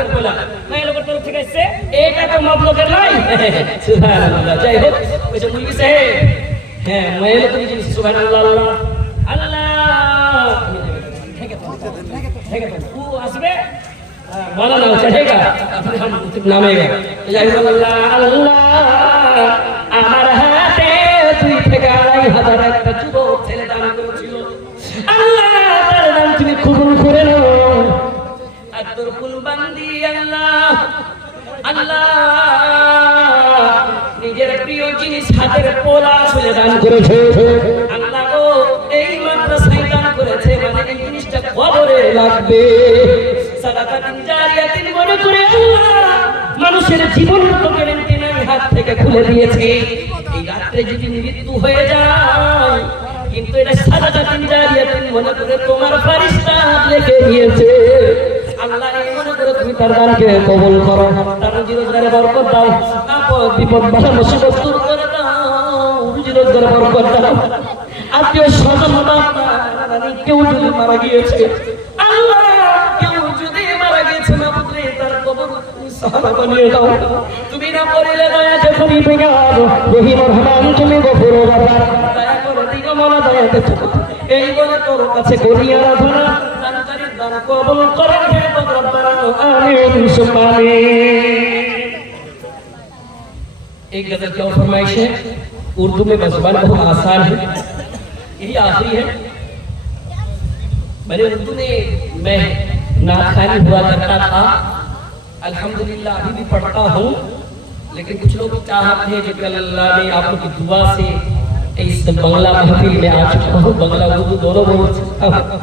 হাতের পোলা নাই লোকের তরফ থেকে এসছে এটা তো মত লোকের নাই সুবহানাল্লাহ যাই হোক ওই যে মুলবি সাহেব হ্যাঁ মায়ের তুমি জিনিস সুবহানাল্লাহ আল্লাহ ठीक है वो আসবে मौलाना चढ़ेगा फिर हम नामेगा अल्लाह अल्लाह আমার হাতে তুই ঠেকাই হাজার একটা যুবক ছেলে দান করেছিল আল্লাহ তার নাম তুমি কবুল করে নাও আর তোর কুরবানি আল্লাহ আল্লাহ নিজের প্রিয় জিনিস হাতের পোলা ছেলে দান করেছে আল্লাহ গো এই মাদ্রাসায় দান করেছে মানে এই জিনিসটা কবরে লাগবে সাদাকাতুন জারিয়াতিন মনে করে আল্লাহ মানুষের জীবনের তো গ্যারান্টি নাই হাত থেকে খুলে দিয়েছে এই রাতে যদি মৃত্যু হয়ে যায় কিন্তু এটা সাদাকাতুন জারিয়াতিন মনে করে তোমার ফেরেশতা লিখে দিয়েছে আল্লাহ এই মনে করে তুমি তার দানকে কবুল করো তার রুজি রোজগারে বরকত দাও আপদ বিপদ বাধা মুসিবত দূর করে দাও রুজি রোজগারে বরকত দাও আত্মীয় স্বজন কেউ যদি মারা গিয়েছে আল্লাহ কেউ যদি মারা গেছে না পুত্রে তার কবর সাহাবা বানিয়ে দাও তুমি না করিলে দয়া যে করিবে না রহিম রহমান তুমি গফুর গফার দয়া করে দিগো মনা দয়া দেখো এই বলে তোর কাছে করি আরাধনা দানকারীর দান কবুল করে হে রব্বানা আমিন সুম্মা আমিন एक गजल क्या फरमाइश है उर्दू में बज़बान बहुत आसान है यही आखिरी है मैंने उर्दू में मैं नाखानी हुआ करता था अल्हम्दुलिल्लाह अभी भी पढ़ता हूँ लेकिन कुछ लोग चाहते हैं कि अल्लाह ने आप लोग की दुआ से इस बंगला महफिल में आ चुका हूँ बंगला उर्दू दोनों बोल सकता हूँ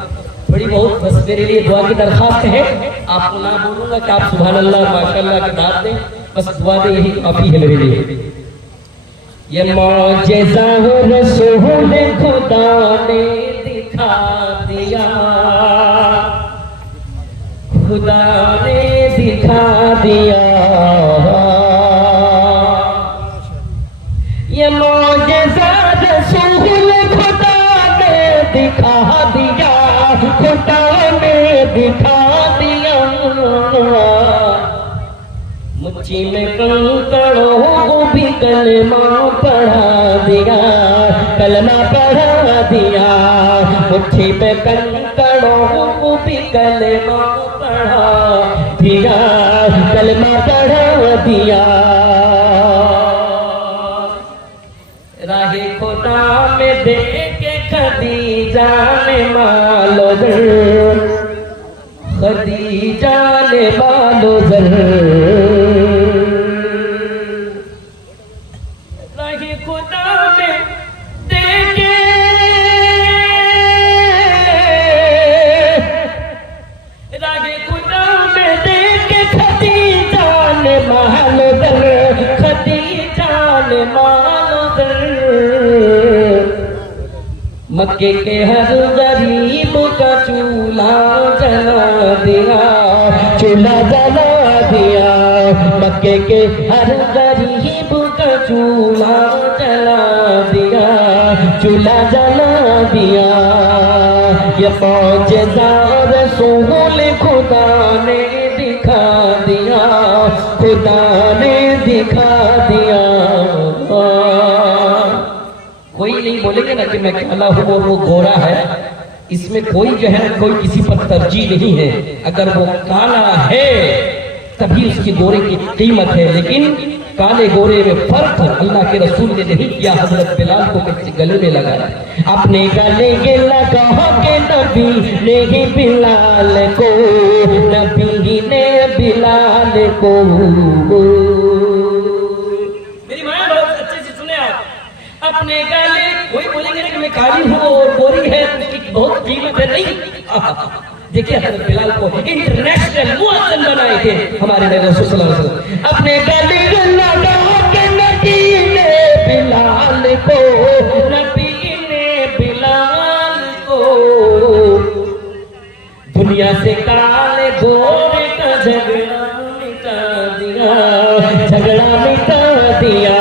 थोड़ी बहुत बस मेरे लिए दुआ की दरखास्त है आपको ना बोलूँगा कि आप सुभान अल्लाह माशाअल्लाह के दाद दें बस दुआ दे यही काफी है मेरे लिए ये मौजज़ा रसूल खुदा ने दिखा दिया खुदा ने दिखा दिया ये मौजज़ा रसूल खुदा ने दिखा दिया खुदा ने दिखा दिया मुझी में कंकड़ों को भी कलमा पढ़ा दिया कलमा पढ़ा दिया मुझी में कंकड़ों को भी कलमा पढ़ा दिया कलमा पढ़ा दिया राहे खुदा में दे के खदीजा ने मालो दर खदीजा ने मालो दर मक्के के हर गरीब का चूल्हा जला दिया चूल्हा जला दिया मक्के के हर गरीब का चूल्हा जला दिया चूल्हा जला दिया ये मौजज़ा रसूल खुदा ने दिखा दिया खुदा ने दिखा दिया कोई नहीं बोलेंगे ना कि मैं काला हूँ और वो गोरा है इसमें कोई जो है कोई किसी पर तरजीह नहीं है अगर वो काला है तभी उसकी गोरे की कीमत है लेकिन काले गोरे में फर्क अल्लाह के रसूल ने नहीं किया हजरत बिलाल को किसी गले में लगाया अपने गले के लगा के नबी ने ही बिलाल को नबी ने बिलाल को मेरी माँ बहुत अच्छे से सुने आप अपने गले कोई बोलेंगे ना कि मैं काली हूँ और गोरी है उसकी बहुत कीमत है नहीं देखिए हज़रत बिलाल को इंटरनेशनल मुअज्जिन बनाए थे हमारे नबी रसूल सल्लल्लाहु अलैहि वसल्लम अपने गले लगा के नबी ने बिलाल को नबी ने बिलाल को दुनिया से काले गोरे का झगड़ा मिटा दिया झगड़ा मिटा दिया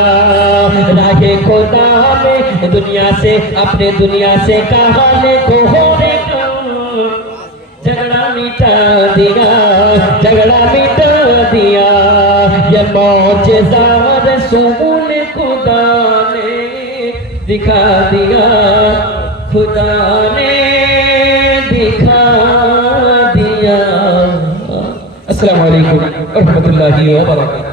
राहे खुदा में दुनिया से अपने दुनिया से काले गोरे झगड़ा मिटा दिया झगड़ा मिटा दिया, ये मौजज़ा रसूल खुदा ने दिखा दिया, खुदा ने दिखा दिया। अस्सलामु अलैकुम व रहमतुल्लाहि व बरकातहू।